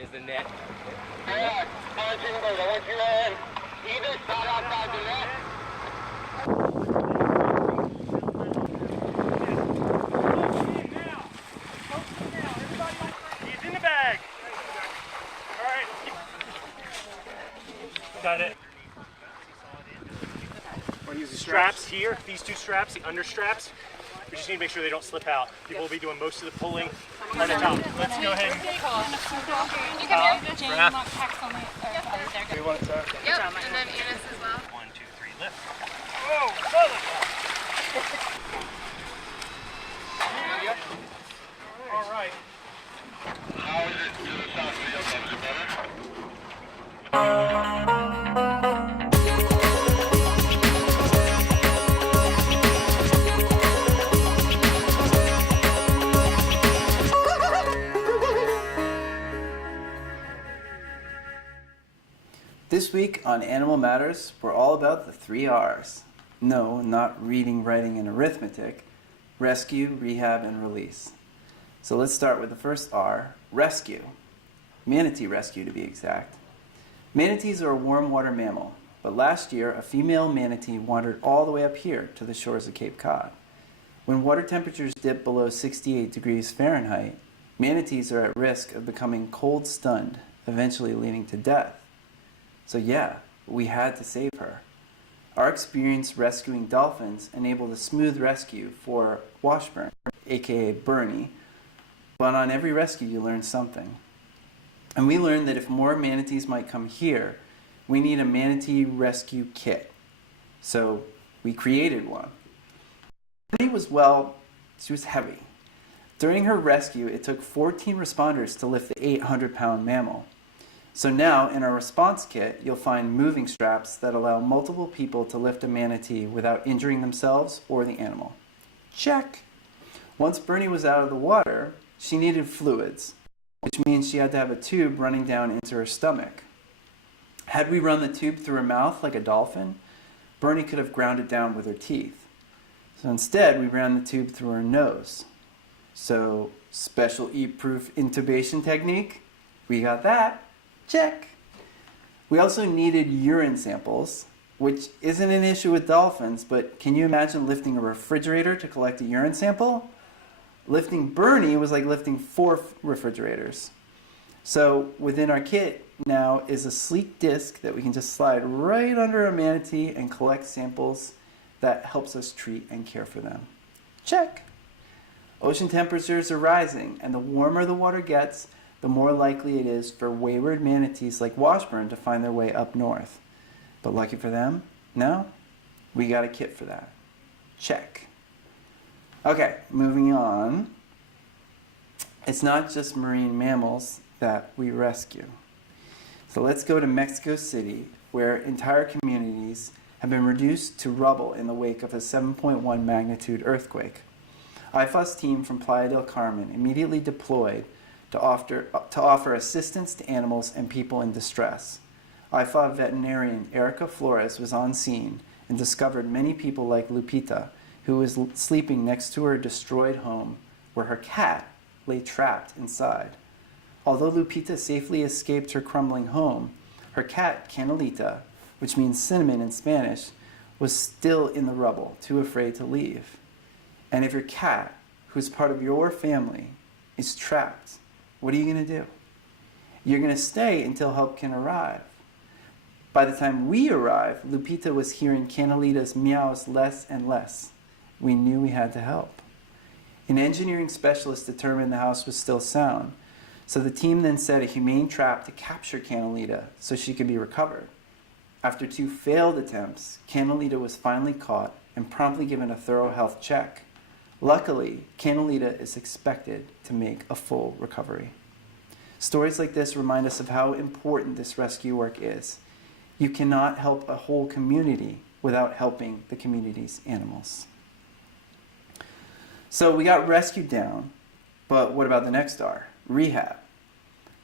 Is the net. Yeah, punching, but I want you on either side outside the net. He's in the bag. All right. Got it. Want to use the Straps here, these two straps, the under straps. We just need to make sure they don't slip out. People will be doing most of the pulling on the top. Let's go ahead and You can move. Jane, not text on the We want to Yep, and then Enos as well. 1, 2, 3, lift. Whoa, solid. All right. How is it to the south? Is it better? This week on Animal Matters, we're all about the 3 R's. No, not reading, writing, and arithmetic. Rescue, rehab, and release. So let's start with the first R, rescue. Manatee rescue, to be exact. Manatees are a warm water mammal, but last year a female manatee wandered all the way up here to the shores of Cape Cod. When water temperatures dip below 68 degrees Fahrenheit, manatees are at risk of becoming cold stunned, eventually leading to death. So yeah, we had to save her. Our experience rescuing dolphins enabled a smooth rescue for Washburn, aka Bernie, but on every rescue you learn something. And we learned that if more manatees might come here, we need a manatee rescue kit. So we created one. Bernie was, she was heavy. During her rescue, it took 14 responders to lift the 800-pound mammal. So now, in our response kit, you'll find moving straps that allow multiple people to lift a manatee without injuring themselves or the animal. Check! Once Bernie was out of the water, she needed fluids, which means she had to have a tube running down into her stomach. Had we run the tube through her mouth like a dolphin, Bernie could have ground it down with her teeth. So instead, we ran the tube through her nose. So, special E-proof intubation technique? We got that. Check. We also needed urine samples, which isn't an issue with dolphins, but can you imagine lifting a refrigerator to collect a urine sample? Lifting Bernie was like lifting 4 refrigerators. So within our kit now is a sleek disc that we can just slide right under a manatee and collect samples that helps us treat and care for them. Check. Ocean temperatures are rising, and the warmer the water gets, the more likely it is for wayward manatees like Washburn to find their way up north. But lucky for them, no, we got a kit for that. Check. Okay, moving on. It's not just marine mammals that we rescue. So let's go to Mexico City, where entire communities have been reduced to rubble in the wake of a 7.1 magnitude earthquake. IFAW's team from Playa del Carmen immediately deployed to offer assistance to animals and people in distress. IFAW veterinarian Erica Flores was on scene and discovered many people like Lupita, who was sleeping next to her destroyed home, where her cat lay trapped inside. Although Lupita safely escaped her crumbling home, her cat, Canelita, which means cinnamon in Spanish, was still in the rubble, too afraid to leave. And if your cat, who's part of your family, is trapped, what are you going to do? You're going to stay until help can arrive. By the time we arrived, Lupita was hearing Canelita's meows less and less. We knew we had to help. An engineering specialist determined the house was still sound, so the team then set a humane trap to capture Canelita so she could be recovered. After 2 failed attempts, Canelita was finally caught and promptly given a thorough health check. Luckily, Canelita is expected to make a full recovery. Stories like this remind us of how important this rescue work is. You cannot help a whole community without helping the community's animals. So we got rescue down, but what about the next R? Rehab.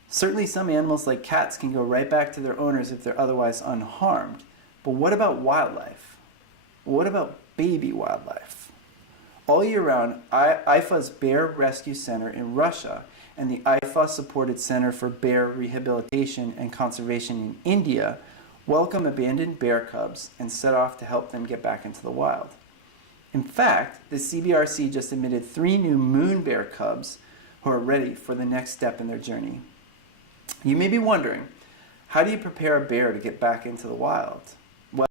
Certainly some animals like cats can go right back to their owners if they're otherwise unharmed, but what about wildlife? What about baby wildlife? All year round, IFAW's Bear Rescue Center in Russia and the IFAW-supported Center for Bear Rehabilitation and Conservation in India welcome abandoned bear cubs and set off to help them get back into the wild. In fact, the CBRC just admitted 3 new moon bear cubs who are ready for the next step in their journey. You may be wondering, how do you prepare a bear to get back into the wild? Well,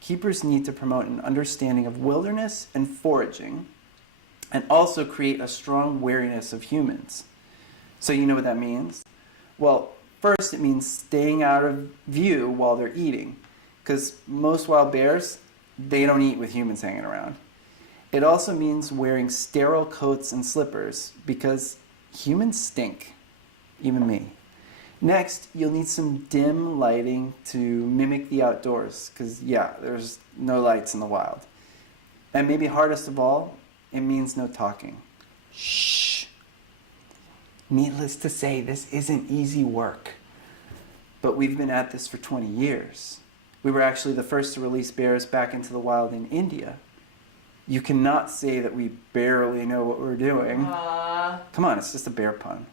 keepers need to promote an understanding of wilderness and foraging, and also create a strong wariness of humans. So you know what that means? Well, first it means staying out of view while they're eating, because most wild bears, they don't eat with humans hanging around. It also means wearing sterile coats and slippers, because humans stink, even me. Next, you'll need some dim lighting to mimic the outdoors, because yeah, there's no lights in the wild. And maybe hardest of all, it means no talking. Shh. Needless to say, this isn't easy work. But we've been at this for 20 years. We were actually the first to release bears back into the wild in India. You cannot say that we barely know what we're doing. Come on, it's just a bear pun.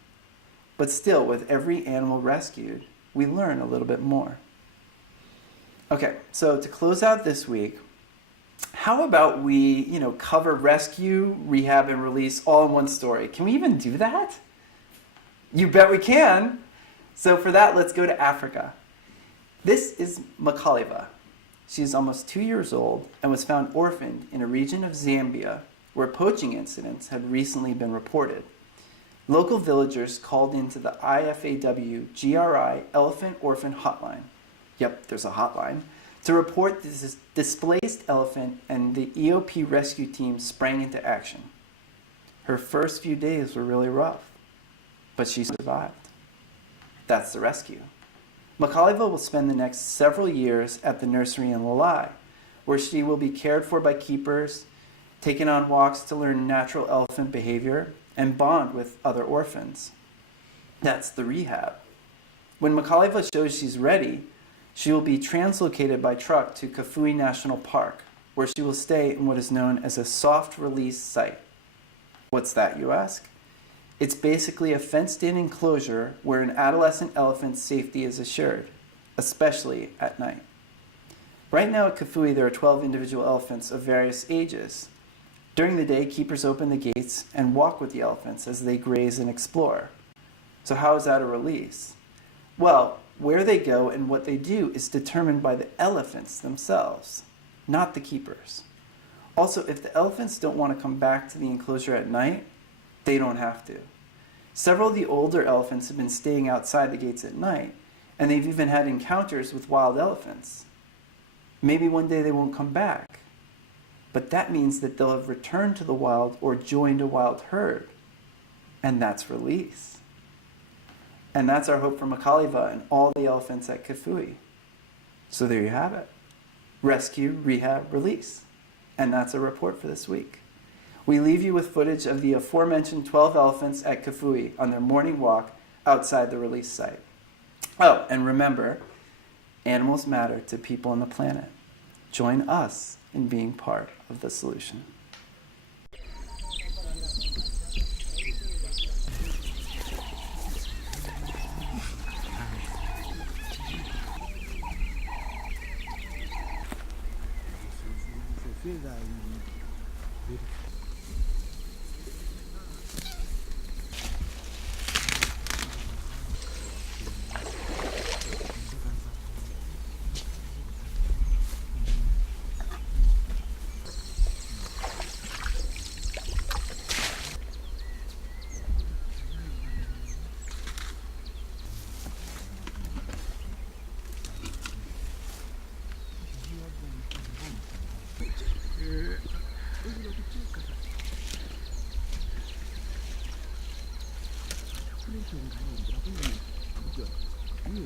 But still, with every animal rescued, we learn a little bit more. Okay, so to close out this week, how about we, cover rescue, rehab, and release all in one story? Can we even do that? You bet we can. So for that, let's go to Africa. This is Makaliva. She is almost 2 years old and was found orphaned in a region of Zambia where poaching incidents had recently been reported. Local villagers called into the IFAW GRI Elephant Orphan Hotline. Yep, there's a hotline. To report this displaced elephant, and the EOP rescue team sprang into action. Her first few days were really rough, but she survived. That's the rescue. Makaliva will spend the next several years at the nursery in Lalai, where she will be cared for by keepers, taken on walks to learn natural elephant behavior, and bond with other orphans. That's the rehab. When Makaliva shows she's ready, she will be translocated by truck to Kafue National Park, where she will stay in what is known as a soft release site. What's that, you ask? It's basically a fenced-in enclosure where an adolescent elephant's safety is assured, especially at night. Right now at Kafue, there are 12 individual elephants of various ages. During the day, keepers open the gates and walk with the elephants as they graze and explore. So how is that a release? Well, where they go and what they do is determined by the elephants themselves, not the keepers. Also, if the elephants don't want to come back to the enclosure at night, they don't have to. Several of the older elephants have been staying outside the gates at night, and they've even had encounters with wild elephants. Maybe one day they won't come back, but that means that they'll have returned to the wild or joined a wild herd, and that's release. And that's our hope for Makaliva and all the elephants at Kafue. So there you have it. Rescue, rehab, release. And that's a report for this week. We leave you with footage of the aforementioned 12 elephants at Kafue on their morning walk outside the release site. Oh, and remember, animals matter to people on the planet. Join us in being part of the solution. Ini